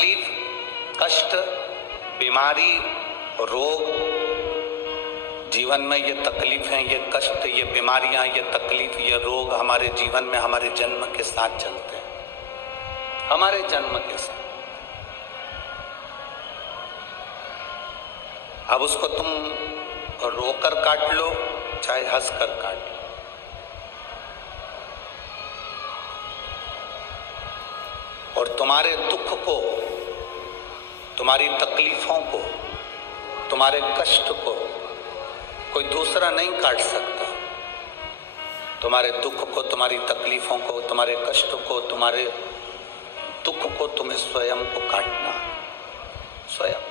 तकलीफ, कष्ट, बीमारी, रोग, जीवन में ये तकलीफ है, ये कष्ट, ये बीमारियां, ये तकलीफ, ये रोग हमारे जीवन में हमारे जन्म के साथ चलते हैं, हमारे जन्म के साथ। अब उसको तुम रोकर काट लो चाहे हंसकर काट लो। और तुम्हारे दुख को, तुम्हारी तकलीफों को, तुम्हारे कष्ट को कोई दूसरा नहीं काट सकता। तुम्हारे दुख को, तुम्हारी तकलीफों को, तुम्हारे कष्ट को, तुम्हारे दुख को तुम्हें स्वयं को काटना, स्वयं।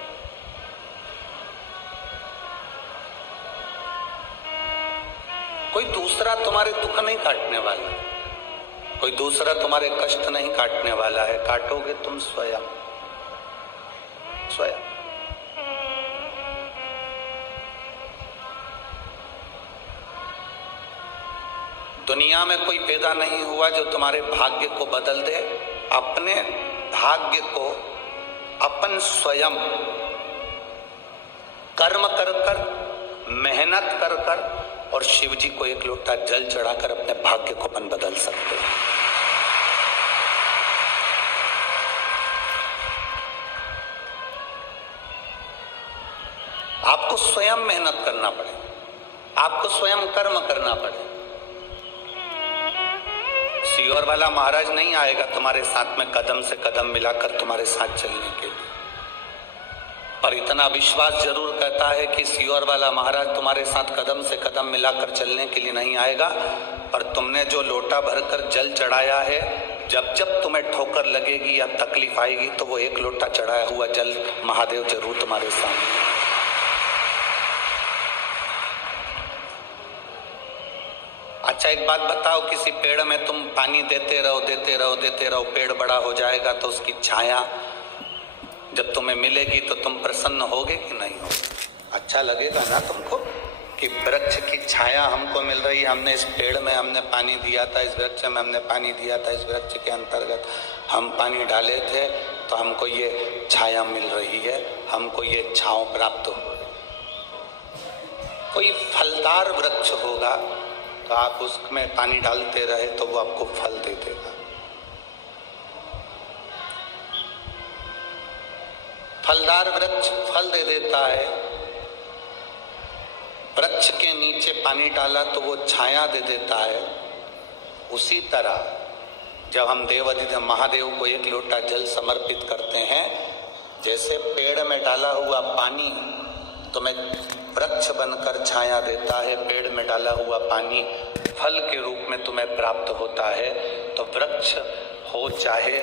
कोई दूसरा तुम्हारे दुख नहीं काटने वाला, कोई दूसरा तुम्हारे कष्ट नहीं काटने वाला है, काटोगे तुम स्वयं, स्वयं। दुनिया में कोई पैदा नहीं हुआ जो तुम्हारे भाग्य को बदल दे। अपने भाग्य को अपन स्वयं कर्म कर कर, मेहनत कर कर और शिव जी को एक लोटा जल चढ़ाकर अपने भाग्य को अपन बदल सकते हैं। आपको स्वयं मेहनत करना पड़े, आपको स्वयं कर्म करना पड़े। सियोर वाला महाराज नहीं आएगा तुम्हारे साथ में कदम से कदम मिलाकर तुम्हारे साथ चलने के लिए, पर इतना विश्वास जरूर कहता है कि सियोर वाला महाराज तुम्हारे साथ कदम से कदम मिलाकर चलने के लिए नहीं आएगा, पर तुमने जो लोटा भरकर जल चढ़ाया है, जब जब तुम्हें ठोकर लगेगी या तकलीफ आएगी तो वो एक लोटा चढ़ाया हुआ जल महादेव जरूर तुम्हारे सामने। अच्छा एक बात बताओ, किसी पेड़ में तुम पानी देते रहो देते रहो देते रहो, पेड़ बड़ा हो जाएगा तो उसकी छाया जब तुम्हें मिलेगी तो तुम प्रसन्न होगे कि नहीं होगे? अच्छा लगेगा ना तुमको कि वृक्ष की छाया हमको मिल रही है, हमने इस पेड़ में हमने पानी दिया था, इस वृक्ष में हमने पानी दिया था, इस वृक्ष के अंतर्गत हम पानी डाले थे तो हमको ये छाया मिल रही है, हमको ये छांव प्राप्त हो रही। कोई फलदार वृक्ष होगा तो आप उसमें पानी डालते रहे तो वो आपको फल दे देगा। फलदार वृक्ष फल दे देता है, वृक्ष के नीचे पानी डाला तो वो छाया दे देता है। उसी तरह जब हम देवाधिदेव महादेव को एक लोटा जल समर्पित करते हैं, जैसे पेड़ में डाला हुआ पानी तुम्हें वृक्ष बनकर छाया देता है, पेड़ में डाला हुआ पानी फल के रूप में तुम्हें प्राप्त होता है, तो वृक्ष हो चाहे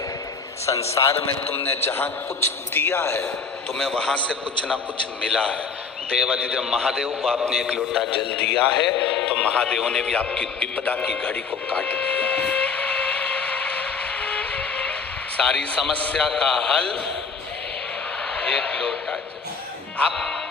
संसार में तुमने जहाँ कुछ दिया है तुम्हें वहां से कुछ ना कुछ मिला है। देवाधिदेव महादेव को आपने एक लोटा जल दिया है तो महादेव ने भी आपकी विपदा की घड़ी को काट दिया। सारी समस्या का हल एक लोटा जल। आप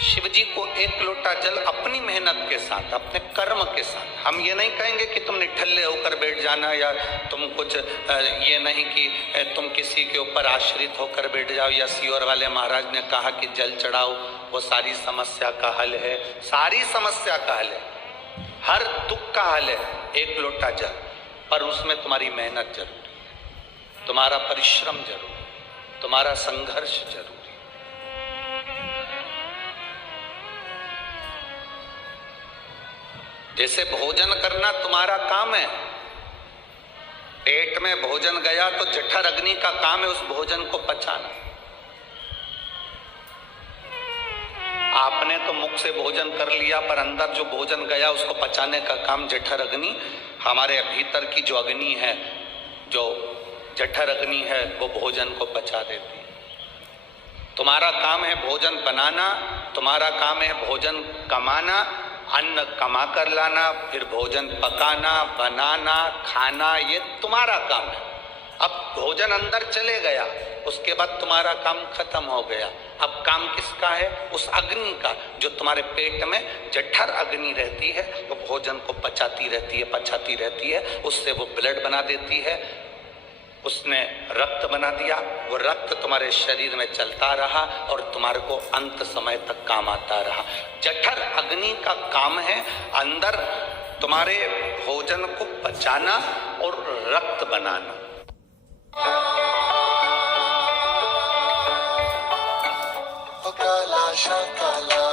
शिव जी को एक लोटा जल अपनी मेहनत के साथ, अपने कर्म के साथ, हम ये नहीं कहेंगे कि तुम निठल्ले होकर बैठ जाना या तुम कुछ ये नहीं कि तुम किसी के ऊपर आश्रित होकर बैठ जाओ, या सियोर वाले महाराज ने कहा कि जल चढ़ाओ वो सारी समस्या का हल है। सारी समस्या का हल है, हर दुख का हल है एक लोटा जल, पर उसमें तुम्हारी मेहनत जरूरी है, तुम्हारा परिश्रम जरूरी, तुम्हारा संघर्ष जरूरी। जैसे भोजन करना तुम्हारा काम है, पेट में भोजन गया तो जठर अग्नि का काम है उस भोजन को पचाना। आपने तो मुख से भोजन कर लिया, पर अंदर जो भोजन गया उसको पचाने का काम जठर अग्नि, हमारे भीतर की जो अग्नि है, जो जठर अग्नि है, वो भोजन को पचा देती है। तुम्हारा काम है भोजन बनाना, तुम्हारा काम है भोजन कमाना, अन्न कमा कर लाना, फिर भोजन पकाना, बनाना, खाना, ये तुम्हारा काम है। अब भोजन अंदर चले गया, उसके बाद तुम्हारा काम खत्म हो गया। अब काम किसका है? उस अग्नि का, जो तुम्हारे पेट में जठर अग्नि रहती है, वो भोजन को पचाती रहती है, पचाती रहती है, उससे वो ब्लड बना देती है, उसने रक्त बना दिया, वो रक्त तुम्हारे शरीर में चलता रहा और तुम्हारे को अंत समय तक काम आता रहा। जठर अग्नि का काम है अंदर तुम्हारे भोजन को पचाना और रक्त बनाना। काला शाका